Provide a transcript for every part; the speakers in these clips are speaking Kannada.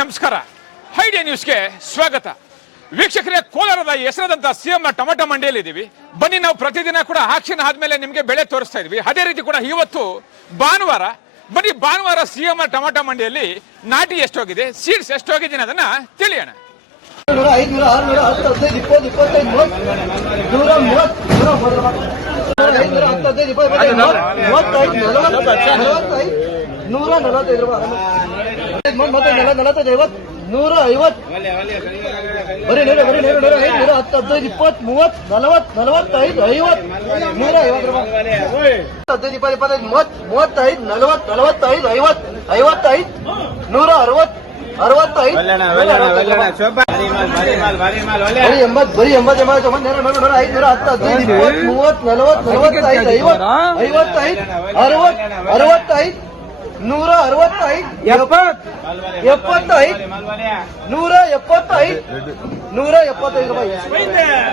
ನಮಸ್ಕಾರ. ಹೈಡಿಯಾ ನ್ಯೂಸ್ಗೆ ಸ್ವಾಗತ. ವೀಕ್ಷಕರೇ, ಕೋಲಾರದ ಹೆಸರಾದಂತಹ ಸಿಎಂ ಟೊಮೆಟೊ ಮಂಡಿಯಲ್ಲಿ ಇದ್ದೀವಿ ಬನ್ನಿ, ನಾವು ಪ್ರತಿದಿನ ಕೂಡ ಆಕ್ಷನ್ ಆದ್ಮೇಲೆ ನಿಮಗೆ ಬೆಳೆ ತೋರಿಸ್ತಾ ಇದೀವಿ. ಅದೇ ರೀತಿ ಕೂಡ ಇವತ್ತು ಭಾನುವಾರ, ಬನ್ನಿ, ಭಾನುವಾರ ಸಿಎಂ ಟೊಮೆಟೊ ಮಂಡಿಯಲ್ಲಿ ನಾಟಿ ಎಷ್ಟೋಗಿದೆ ಸೀಡ್ಸ್ ಎಷ್ಟೋಗಿದೆ ಅದನ್ನ ತಿಳಿಯೋಣ. ಹತ್ತು, ಹದಿನೈದು, ಇಪ್ಪತ್ತು, ಇಪ್ಪತ್ತೈದು ನೂರ ಮೂವತ್ತು. ಮೂವತ್ತೈದು ನಲವತ್ತೈದು ನೂರ ನಲವತ್ತೈದು ರೂಪಾಯಿ ನಲವತ್ತು ನಲವತ್ತೈದು ಐವತ್ತು ನೂರ ಐವತ್ತು. ಬರೀ ನೂರ ಬರೀ ನೂರ ನೂರ ಐದು ನೂರ ಹತ್ತು ಹದಿನೈದು ಇಪ್ಪತ್ತು ಮೂವತ್ತು ನಲವತ್ತು ನಲವತ್ತೈದು ಐವತ್ತು. ನೂರ ಐವತ್ತು ರೂಪಾಯಿ ಹದಿನೈದು ಇಪ್ಪತ್ತು ಇಪ್ಪತ್ತೈದು ಮೂವತ್ತು ಮೂವತ್ತೈದು ನಲವತ್ತು ನಲವತ್ತೈದು ಐವತ್ತು ಐವತ್ತೈದು ನೂರ ಅರವತ್ತು. ಅರವತ್ತೈದು. ನೂರ ಅರವತ್ತೈದು ರೂಪಾಯಿ. ಬರೀ ಎಂಬತ್ ಬರೀ ಎಂಬತ್ ಎಂಬತ್ ತೊಂಬತ್ ನೂರ ನೂರ ನೂರ ಐದು ನೂರ ಹತ್ತು ಹದಿನೈದು ಇಪ್ಪತ್ತು ಮೂವತ್ತು ನಲವತ್ತು ನಲವತ್ತೈದು ಐವತ್ತು ಐವತ್ತೈದು ಅರವತ್ತು ಅರವತ್ತೈದು ನೂರ ಅರವತ್ತೈದು ಎಪ್ಪತ್ತು. ಎಪ್ಪತ್ತೈದು ನೂರ ಎಪ್ಪತ್ತೈದು ನೂರ ಎಪ್ಪತ್ತೈದು ರೂಪಾಯಿ.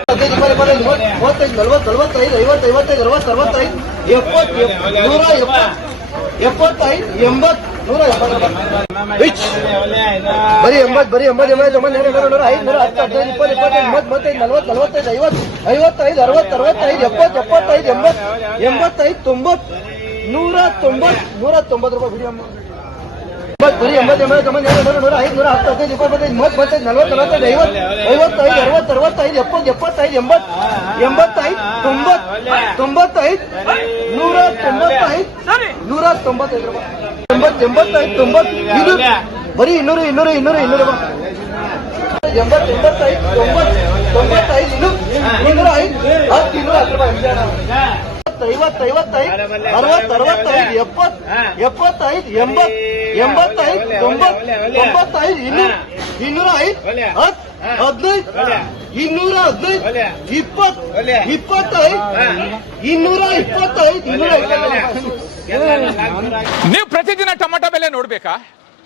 ಹದಿನೈದು ಇಪ್ಪತ್ತು ಇಪ್ಪತ್ತೈದು ಮೂವತ್ತು ಮೂವತ್ತೈದು ನಲವತ್ತು ನಲವತ್ತೈದು ಐವತ್ತು ಐವತ್ತೈದು ಅರವತ್ತು ಅರವತ್ತೈದು ಎಪ್ಪತ್ತು ಎಪ್- ನೂರ ಎಪ್ಪತ್ತು. ಎಪ್ಪತ್ತೈದು ಎಂಬತ್ತು ನೂರ ಎಪ್ಪತ್ತು ರೂಪಾಯಿ ವಿಚ್? ಬರೀ ಎಂಬತ್ತು ಬರೀ ಎಂಬತ್ತು ಎಂಬತ್ತು ಒಂಬತ್ತು ನೂರ ನೂರ ನೂರ, ಐದು, ನೂರ, ಹತ್ತು, ಹದಿನೈದು, ಇಪ್ಪತ್ತು, ಇಪ್ಪತ್ತೈದು ಮೂವತ್ತು ಮೂವತ್ತೈದು, ನಲವತ್ತು, ನಲವತ್ತೈದು, ಐವತ್ತು, ಐವತ್ತೈದು, ಅರವತ್ತು, ಅರವತ್ತೈದು, ಎಪ್ಪತ್ತು, ಎಪ್ಪತ್ತೈದು ಎಂಬತ್ತು ಎಂಬತ್ತೈದು ತೊಂಬತ್ತು ನೂರ ತೊಂಬತ್ತು ನೂರ ತೊಂಬತ್ತು ರೂಪಾಯಿ ಬಿಡಿ ಅಮ್ಮ ಎಂಬತ್ತು ಬರೀ ಎಂಬತ್ತು ಎಂಬತ್ತು ತೊಂಬತ್ತು ನೂರ ನೂರ ನೂರ, ಐದು, ನೂರ, ಹತ್ತು, ಹದಿನೈದು ಇಪ್ಪತ್ತೈದು, ಮೂವತ್ತು, ಮೂವತ್ತೈದು, ನಲವತ್ತು, ನಲವತ್ತೈದು, ಐವತ್ತು, ಐವತ್ತೈದು, ಅರವತ್ತು, ಅರವತ್ತೈದು, ಎಪ್ಪತ್ತು, ಎಪ್ಪತ್ತೈದು, ಎಂಬತ್ತು, ಎಂಬತ್ತೈದು, ತೊಂಬತ್ತು ತೊಂಬತ್ತೈದು ನೂರ ತೊಂಬತ್ತೈದು ಎಂಬತ್ತು ಎಂಬತ್ತೈದು ತೊಂಬತ್ತು. ಇದು ಬರೀ ಇನ್ನೂರು ಇನ್ನೂರು ಇನ್ನೂರು ಇನ್ನೂರು ಎಂಬತ್ತು ಎಂಬತ್ತೈದು ತೊಂಬತ್ತು ತೊಂಬತ್ತೈದು ಇನ್ನು ಇನ್ನೂರ ಐದು ಹತ್ತು ಇನ್ನೂರ ಹತ್ತು ರೂಪಾಯಿ. ಐವತ್ತು ಐವತ್ತೈದು ಅರವತ್ತು ಅರವತ್ತೈದು ಎಪ್ಪತ್ತು ಎಪ್ಪತ್ತೈದು ಎಂಬತ್ತು ಎಂಬತ್ತೈದು ತೊಂಬತ್ತು ತೊಂಬತ್ತೈದು ಇನ್ನೂರು ಇನ್ನೂರ ಐದು ಹತ್ತು. ಹದಿನೈದು ಇನ್ನೂರ ಹದಿನೈದು ಇಪ್ಪತ್ತು ಇಪ್ಪತ್ತೈದು ಇನ್ನೂರ ಇಪ್ಪತ್ತೈದು ಇನ್ನೂರ ಇಪ್ಪತ್ತೈದು ನೀವು ಪ್ರತಿದಿನ ಟೊಮೆಟೊ ಬೆಲೆ ನೋಡ್ಬೇಕಾ?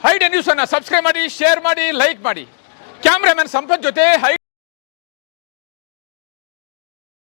ಹೈಡೆ ನ್ಯೂಸ್ ಅನ್ನ ಸಬ್ಸ್ಕ್ರೈಬ್ ಮಾಡಿ ಶೇರ್ ಮಾಡಿ ಲೈಕ್ ಮಾಡಿ. ಕ್ಯಾಮ್ರಾಮನ್ ಸಂಪತ್ ಜೊತೆ ಹೈ